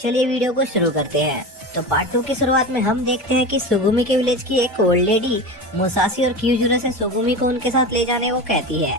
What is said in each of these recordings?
चलिए वीडियो को शुरू करते हैं। तो पार्ट 2 की शुरुआत में हम देखते हैं कि सुगुमी के विलेज की एक ओल्ड लेडी मुसाशी और क्यूजुरो से सुगुमी को उनके साथ ले जाने को कहती है,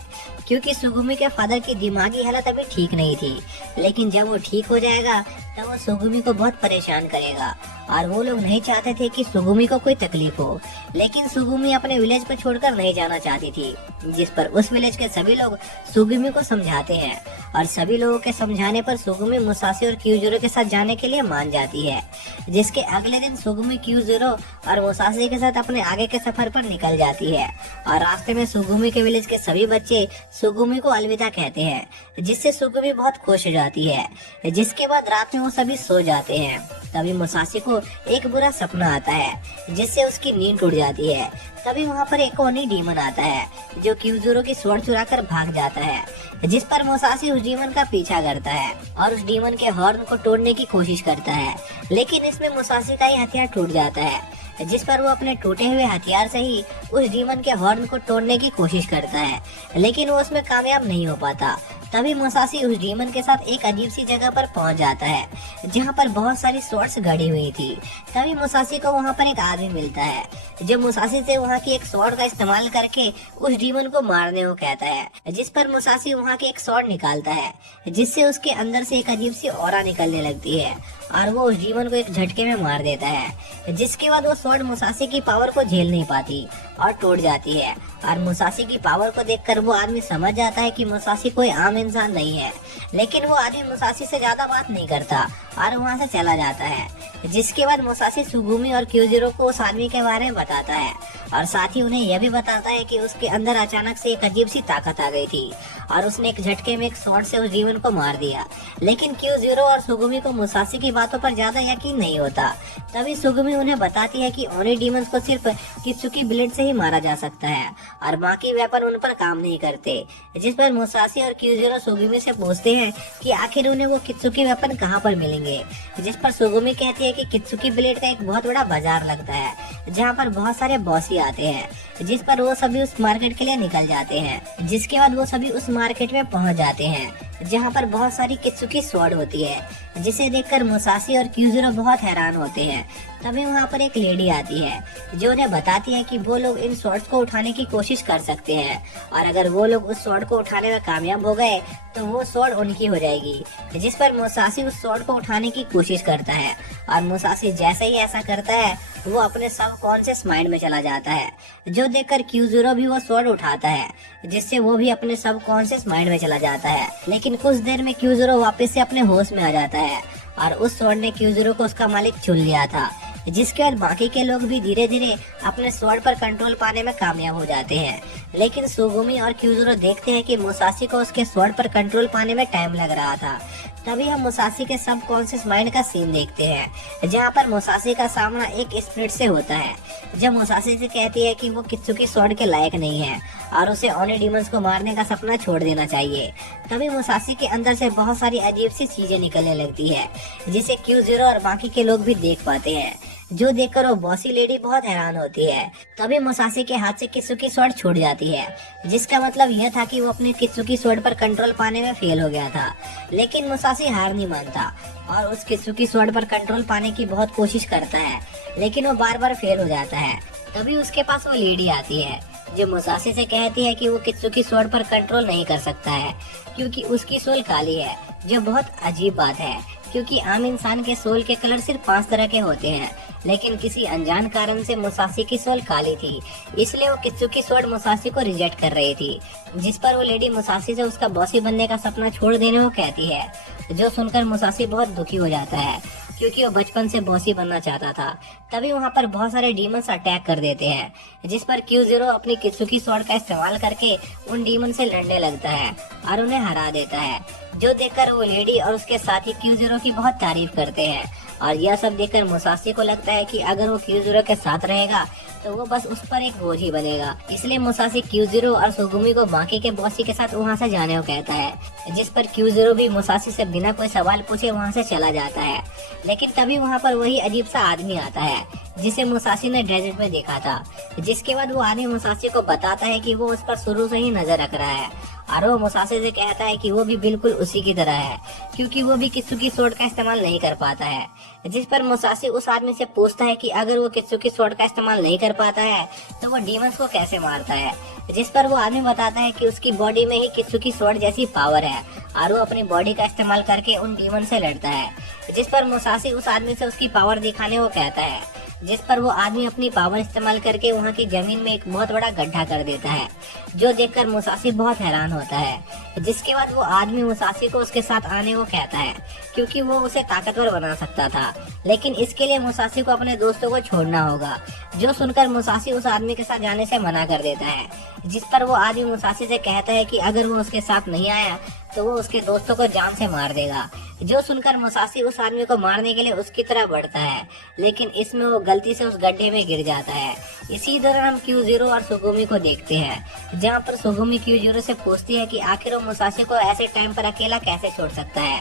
क्योंकि सुगुमी के फादर की दिमागी हालत अभी ठीक नहीं थी। लेकिन जब वो ठीक हो जाएगा तब वो सुगुमी को बहुत परेशान करेगा और वो लोग नहीं चाहते थे कि सुगुमी को कोई तकलीफ हो। लेकिन सुगुमी अपने विलेज को छोड़कर नहीं जाना चाहती थी, जिस पर उस विलेज के सभी लोग सुगुमी को समझाते हैं और सभी लोगों के समझाने पर सुगुमी मुसाशी और क्यूजुरो के साथ जाने के लिए मान जाती है। जिसके अगले दिन सुगुमी क्यूजुरो और मुसाशी के साथ अपने आगे के सफर पर निकल जाती है और रास्ते में सुगुमी के विलेज के सभी बच्चे सुगुमी को अलविदा कहते हैं, जिससे सुगुमी बहुत खुश हो जाती है। जिसके बाद रात में वो सभी सो जाते हैं। तभी मुसाशी को एक बुरा सपना आता है, जिससे उसकी नींद टूट जाती है। तभी वहाँ पर एक ओनी डीमन आता है जो क्यूजुरो की स्वॉर्ड चुरा कर भाग जाता है, जिस पर मुसाशी उस डीमन का पीछा करता है और उस डीमन के हॉर्न को तोड़ने की कोशिश करता है। लेकिन इसमें मुसाशी का ही हथियार टूट जाता है, जिस पर वो अपने टूटे हुए हथियार से ही उस डीमन के हॉर्न को तोड़ने की कोशिश करता है, लेकिन वो उसमें कामयाब नहीं हो पाता। तभी मुसाशी उस डीमन के साथ एक अजीब सी जगह पर पहुंच जाता है, जहां पर बहुत सारी स्वॉर्ड्स गड़ी हुई थी। तभी मुसाशी को वहां पर एक आदमी मिलता है, जो मुसाशी से वहां की एक स्वॉर्ड का इस्तेमाल करके उस डीमन को मारने को कहता है। जिस पर मुसाशी वहां की एक स्वॉर्ड निकालता है, जिससे उसके अंदर से एक अजीब सी ऑरा निकलने लगती है और वो उस डीमन को एक झटके में मार देता है। जिसके बाद वो स्वॉर्ड मुसाशी की पावर को झेल नहीं पाती और टूट जाती है और मुसाशी की पावर को देखकर वो आदमी समझ जाता है कि मुसाशी कोई आम इंसान नहीं है। लेकिन वो आदमी मुसाशी से ज्यादा बात नहीं करता और वहाँ से चला जाता है। जिसके बाद मुसाशी सुगुमी और क्यूजुरो को उस आदमी के बारे में बताता है और साथ ही उन्हें यह भी बताता है कि उसके अंदर अचानक से एक अजीब सी ताकत आ गई थी और उसने एक झटके में एक स्वॉर्ड से उस डीमन को मार दिया। लेकिन क्यूजुरो और सुगुमी को मुसाशी की बातों पर ज्यादा यकीन नहीं होता। तभी सुगुमी उन्हें बताती है कि ओनी डीमंस को सिर्फ कित्सुकी ब्लेड से ही मारा जा सकता है और बाकी वेपन उन पर काम नहीं करते। जिस पर मुसाशी और क्यूजुरो सुगुमी से पूछते हैं कि आखिर उन्हें वो कित्सुकी वेपन कहाँ पर मिलेंगे। जिस पर सुगुमी कहती है कि कित्सुकी ब्लेड का एक बहुत बड़ा बाजार लगता है, जहाँ पर बहुत सारे बॉसी आते हैं। जिस पर वो सभी उस मार्केट के लिए निकल जाते हैं। जिसके बाद वो सभी उस मार्केट में पहुंच जाते हैं, जहाँ पर बहुत सारी कित्सुकी स्वॉर्ड होती है, जिसे देखकर मुसाशी और क्यूजुरो बहुत हैरान होते हैं। तभी वहाँ पर एक लेडी आती है जो उन्हें बताती है कि वो लोग इन स्वॉर्ड्स को उठाने की कोशिश कर सकते हैं और अगर वो लोग उस स्वॉर्ड को उठाने में कामयाब हो गए तो वो स्वॉर्ड उनकी हो जाएगी। जिस पर मुसाशी उस स्वॉर्ड को उठाने की कोशिश करता है और मुसाशी जैसे ही ऐसा करता है वो अपने सबकॉन्शियस माइंड में चला जाता है, जो देखकर क्यूजुरो भी वो स्वॉर्ड उठाता है, जिससे वो भी अपने सबकॉन्शियस माइंड में चला जाता है। लेकिन कुछ देर में क्यूजुरो वापस से अपने होश में आ जाता है और उस स्वॉर्ड ने क्यूजुरो को उसका मालिक चुन लिया था। जिसके बाद बाकी के लोग भी धीरे धीरे अपने स्वॉर्ड पर कंट्रोल पाने में कामयाब हो जाते हैं। लेकिन सुगुमी और क्यूजुरो देखते हैं कि मुसाशी को उसके स्वॉर्ड पर कंट्रोल पाने में टाइम लग रहा था। तभी हम मुसाशी के सबकॉन्शियस माइंड का सीन देखते हैं, जहाँ पर मुसाशी का सामना एक स्पिरिट से होता है, जब मुसाशी से कहती है कि वो कित्सुकी स्वॉर्ड के लायक नहीं है और उसे ओनी डीमंस को मारने का सपना छोड़ देना चाहिए। तभी मुसाशी के अंदर से बहुत सारी अजीब सी चीजें निकलने लगती है, जिसे क्यूजुरो और बाकी के लोग भी देख पाते हैं, जो देखकर वो बॉसी लेडी बहुत हैरान होती है। तभी मुसाशी के हाथ से कित्सुकी स्वॉर्ड छूट जाती है, जिसका मतलब यह था कि वो अपने कित्सुकी स्वॉर्ड पर कंट्रोल पाने में फेल हो गया था। लेकिन मुसाशी हार नहीं मानता और उस कित्सुकी स्वॉर्ड पर कंट्रोल पाने की बहुत कोशिश करता है, लेकिन वो बार बार फेल हो जाता है। तभी उसके पास वो लेडी आती है जो मुसाशी से कहती है कि वो कित्सुकी स्वॉर्ड पर कंट्रोल नहीं कर सकता है, क्योंकि उसकी सोल काली है, जो बहुत अजीब बात है, क्योंकि आम इंसान के सोल के कलर सिर्फ 5 तरह के होते हैं। लेकिन किसी अनजान कारण से मुसाशी की सोल काली थी, इसलिए वो कित्सुकी स्वॉर्ड मुसाशी को रिजेक्ट कर रही थी। जिस पर वो लेडी मुसाशी से उसका बॉसी बनने का सपना छोड़ देने को कहती है, जो सुनकर मुसाशी बहुत दुखी हो जाता है, क्योंकि वो बचपन से बॉसी बनना चाहता था। तभी वहाँ पर बहुत सारे डीमंस अटैक कर देते हैं, जिस पर क्यूजुरो अपनी कित्सुकी स्वॉर्ड का इस्तेमाल करके उन डीमन से लड़ने लगता है और उन्हें हरा देता है, जो देखकर वो लेडी और उसके साथी क्यूजुरो की बहुत तारीफ करते हैं। और यह सब देखकर मुसाशी को लगता है कि अगर वो क्यूजुरो के साथ रहेगा तो वो बस उस पर एक बोझ ही बनेगा। इसलिए मुसाशी क्यूजुरो और सुगुमी को बाकी के बॉसी के साथ वहाँ से जाने को कहता है, जिस पर क्यूजुरो भी मुसाशी से बिना कोई सवाल पूछे वहाँ से चला जाता है। लेकिन तभी वहाँ पर वही अजीब सा आदमी आता है जिसे मुसाशी ने डेजर्ट में देखा था। जिसके बाद वो आदमी मुसाशी को बताता है कि वो उस पर शुरू से ही नजर रख रहा है और वो मुसाशी से कहता है कि वो भी बिल्कुल उसी की तरह है, क्योंकि वो भी कित्सुकी स्वॉर्ड का इस्तेमाल नहीं कर पाता है। जिस पर मुसाशी उस आदमी से पूछता है कि अगर वो कित्सुकी स्वॉर्ड का इस्तेमाल नहीं कर पाता है तो वो डीमंस को कैसे मारता है। जिस पर वो आदमी बताता है कि उसकी बॉडी में ही कित्सुकी स्वॉर्ड जैसी पावर है और वो अपनी बॉडी का इस्तेमाल करके उन डीमन से लड़ता है। जिस पर मुसाशी उस आदमी से उसकी पावर दिखाने को कहता है, जिस पर वो आदमी अपनी पावर इस्तेमाल करके वहाँ की जमीन में एक बहुत बड़ा गड्ढा कर देता है, जो देखकर मुसाशी बहुत हैरान होता है। जिसके बाद वो आदमी मुसाशी को उसके साथ आने को कहता है, क्योंकि वो उसे ताकतवर बना सकता था, लेकिन इसके लिए मुसाशी को अपने दोस्तों को छोड़ना होगा। जो सुनकर मुसाशी उस आदमी के साथ जाने से मना कर देता है। जिस पर वो आदमी मुसाशी से कहता है कि अगर वो उसके साथ नहीं आया तो वो उसके दोस्तों को जान से मार देगा। जो सुनकर मुसाशी उस आदमी को मारने के लिए उसकी तरफ बढ़ता है, लेकिन इसमें वो गलती से उस गड्ढे में गिर जाता है। इसी दौरान हम क्यूजीरो और सुगुमी को देखते हैं, जहाँ पर सुगुमी क्यूजीरो से पूछती है कि आखिर वो मुसाशी को ऐसे टाइम पर अकेला कैसे छोड़ सकता है।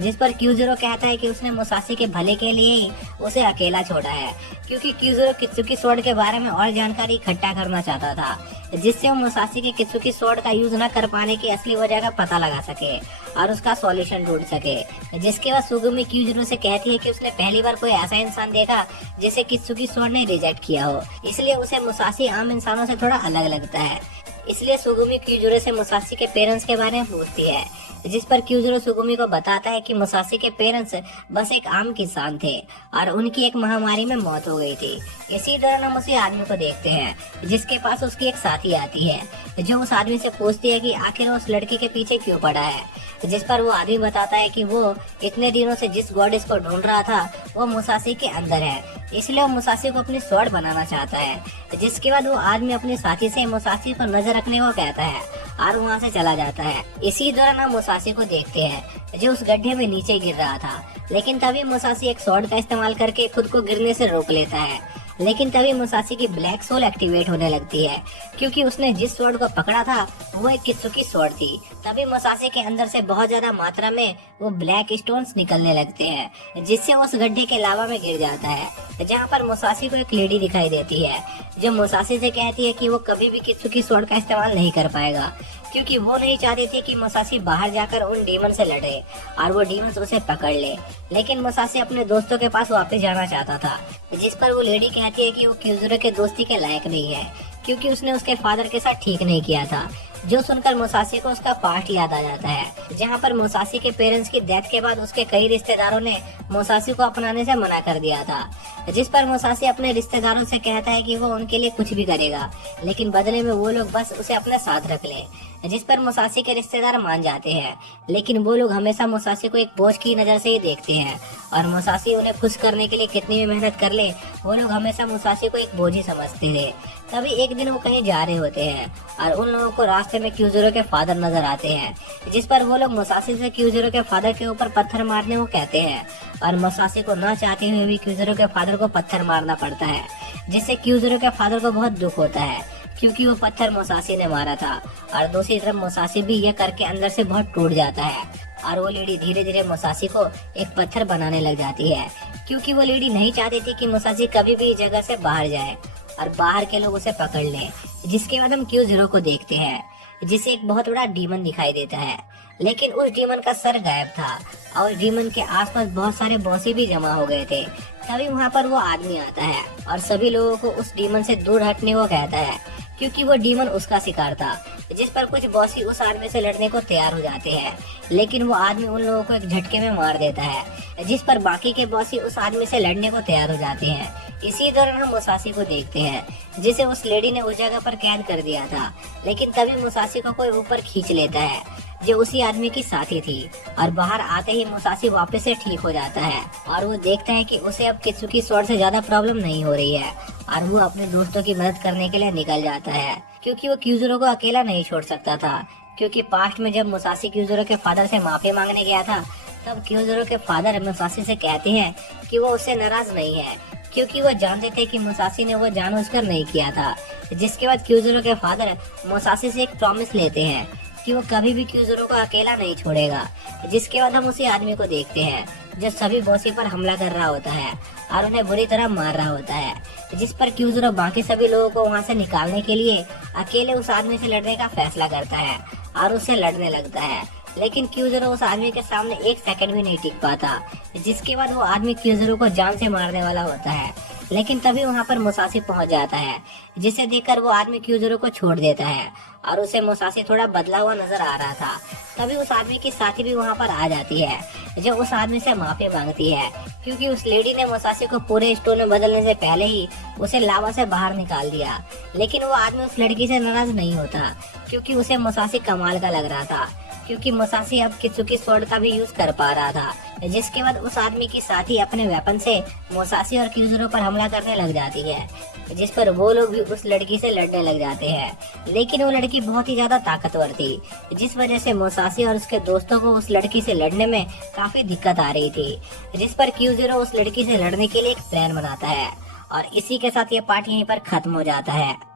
जिस पर क्यूजीरो कहता है कि उसने मुसाशी के भले के लिए ही उसे अकेला छोड़ा है, क्योंकि क्यूजीरो कित्सुकी स्वॉर्ड के बारे में और जानकारी इकट्ठा करना चाहता था, जिससे वो मुसाशी के कित्सुकी स्वॉर्ड का यूज न कर पाने की असली वजह का पता लगा सके और उसका सॉल्यूशन ढूंढ सके। जिसके बाद सुगुमी क्यूजीरो से कहती है कि उसने पहली बार कोई ऐसा इंसान देखा जिसे कित्सुकी स्वॉर्ड ने रिजेक्ट किया हो, इसलिए उसे मुसाशी आम इंसानों से थोड़ा अलग लगता है। इसलिए सुगुमी क्यूजीरो से मुसाशी के पेरेंट्स के बारे में पूछती है। जिस पर क्यूजीरो सुगुमी को बताता है कि मुसाशी के पेरेंट्स बस एक आम किसान थे और उनकी एक महामारी में मौत हो गई थी। इसी दौरान हम उसी आदमी को देखते हैं जिसके पास उसकी एक साथी आती है, जो उस आदमी से पूछती है कि आखिर वो उस लड़की के पीछे क्यों पड़ा है। जिस पर वो आदमी बताता है कि वो इतने दिनों से जिस गॉडेस को ढूंढ रहा था वो मुसाशी के अंदर है, इसलिए वो मुसाशी को अपनी स्वॉर्ड बनाना चाहता है। जिसके बाद वो आदमी अपनी साथी से मुसाशी पर नजर रखने को कहता है और वहाँ से चला जाता है। इसी दौरान हम मुसाशी को देखते हैं जो उस गड्ढे में नीचे गिर रहा था, लेकिन तभी मुसाशी एक स्वॉर्ड का इस्तेमाल करके खुद को गिरने से रोक लेता है। लेकिन तभी मुसाशी की ब्लैक सोल एक्टिवेट होने लगती है, क्योंकि उसने जिस स्वॉर्ड को पकड़ा था वो एक कित्सुकी स्वॉर्ड थी। तभी मुसाशी के अंदर से बहुत ज्यादा मात्रा में वो ब्लैक स्टोन्स निकलने लगते हैं, जिससे वो उस गड्ढे के लावा में गिर जाता है। जहाँ पर मुसाशी को एक लेडी दिखाई देती है, जो मुसाशी से कहती है कि वो कभी भी कित्सुकी स्वॉर्ड का इस्तेमाल नहीं कर पाएगा, क्योंकि वो नहीं चाहती थी कि मुसाशी बाहर जाकर उन डीमन से लड़े और वो डीमंस उसे पकड़ ले। लेकिन मुसाशी अपने दोस्तों के पास वापस जाना चाहता था। जिस पर वो लेडी कहती है कि वो क्यूजीरो के दोस्ती के लायक नहीं है, क्योंकि उसने उसके फादर के साथ ठीक नहीं किया था। जो सुनकर मुसाशी को उसका पास्ट याद आ जाता है, जहाँ पर मुसाशी के पेरेंट्स की डेथ के बाद उसके कई रिश्तेदारों ने मुसाशी को अपनाने से मना कर दिया था। जिस पर मुसाशी अपने रिश्तेदारों से कहता है कि वो उनके लिए कुछ भी करेगा, लेकिन बदले में वो लोग बस उसे अपने साथ रख ले। जिस पर मुसाशी के रिश्तेदार मान जाते हैं, लेकिन वो लोग हमेशा मुसाशी को एक बोझ की नजर से ही देखते हैं और मुसाशी उन्हें खुश करने के लिए कितनी भी मेहनत कर ले, वो लोग हमेशा मुसाशी को एक बोझ ही समझते थे। तभी एक दिन वो कहीं जा रहे होते हैं और उन लोगों को रास्ते में क्यूजीरो के फादर नजर आते हैं। जिस पर वो लोग मुसाशी से क्यूजीरो के फादर के ऊपर पत्थर मारने को कहते हैं और मुसाशी को न चाहते हुए भी क्यूजीरो के फादर को पत्थर मारना पड़ता है, जिससे क्यूजीरो के फादर को बहुत दुख होता है, क्योंकि वो पत्थर मुसाशी ने मारा था। और दूसरी तरफ मुसाशी भी यह करके अंदर से बहुत टूट जाता है और वो लेडी धीरे धीरे मुसाशी को एक पत्थर बनाने लग जाती है, क्योंकि वो लेडी नहीं चाहती थी कि मुसाशी कभी भी इस जगह से बाहर जाए और बाहर के लोग उसे पकड़ लें। जिसके बाद हम क्यूजीरो को देखते हैं, जिसे एक बहुत बड़ा डीमन दिखाई देता है, लेकिन उस डीमन का सर गायब था और डीमन के आसपास बहुत सारे बॉसी भी जमा हो गए थे। तभी वहाँ पर वो आदमी आता है और सभी लोगों को उस डीमन से दूर हटने को कहता है, क्योंकि वो डीमन उसका शिकार था। जिस पर कुछ बॉसी उस आदमी से लड़ने को तैयार हो जाते हैं, लेकिन वो आदमी उन लोगों को एक झटके में मार देता है। जिस पर बाकी के बॉसी उस आदमी से लड़ने को तैयार हो जाते हैं। इसी दौरान हम मुसाशी को देखते हैं, जिसे उस लेडी ने उस जगह पर कैद कर दिया था, लेकिन तभी मुसाशी को कोई ऊपर खींच लेता है, जो उसी आदमी की साथी थी। और बाहर आते ही मुसाशी वापस से ठीक हो जाता है और वो देखता है कि उसे अब कित्सुकी स्वॉर्ड से ज्यादा प्रॉब्लम नहीं हो रही है और वो अपने दोस्तों की मदद करने के लिए निकल जाता है, क्योंकि वो क्यूजीरो को अकेला नहीं छोड़ सकता था। क्योंकि पास्ट में जब मुसाशी क्यूजीरो के फादर से माफी मांगने गया था, तब क्यूजीरो के फादर मुसाशी से कहते हैं कि वो उससे नाराज नहीं है, क्योंकि वो जानते थे कि मुसाशी ने वो जानबूझकर नहीं किया था। जिसके बाद क्यूजीरो के फादर मुसाशी से एक प्रॉमिस लेते हैं कि वो कभी भी क्यूजीरो को अकेला नहीं छोड़ेगा। जिसके बाद हम उसी आदमी को देखते हैं जो सभी बॉसी पर हमला कर रहा होता है और उन्हें बुरी तरह मार रहा होता है। जिस पर क्यूजीरो बाकी सभी लोगों को वहां से निकालने के लिए अकेले उस आदमी से लड़ने का फैसला करता है और उससे लड़ने लगता है। लेकिन क्यूजरो उस आदमी के सामने एक सेकंड भी नहीं टिक पाता, जिसके बाद वो आदमी क्यूजरो को जान से मारने वाला होता है। लेकिन तभी वहाँ पर मुसाशी पहुंच जाता है, जिसे देखकर वो आदमी क्यूजरो को छोड़ देता है और उसे मुसाशी थोड़ा बदला हुआ नजर आ रहा था। तभी उस आदमी की साथी भी वहाँ पर आ जाती है, जो उस आदमी से माफी मांगती है, क्योंकि उस लेडी ने मुसाशी को पूरे स्टोर में बदलने से पहले ही उसे लावा से बाहर निकाल दिया। लेकिन वो आदमी उस लड़की से नाराज नहीं होता, क्योंकि उसे मुसाशी कमाल का लग रहा था, क्योंकि मुसाशी अब कित्सुकी स्वॉर्ड का भी यूज कर पा रहा था। जिसके बाद उस आदमी की साथी अपने वेपन से मुसाशी और क्यूजरो पर हमला करने लग जाती है, जिस पर वो लोग भी उस लड़की से लड़ने लग जाते हैं। लेकिन वो लड़की बहुत ही ज्यादा ताकतवर थी, जिस वजह से मुसाशी और उसके दोस्तों को उस लड़की से लड़ने में काफी दिक्कत आ रही थी। जिस पर क्यूजरो उस लड़की से लड़ने के लिए एक प्लान बनाता है, और इसी के साथ ये पार्ट यहीं पर खत्म हो जाता है।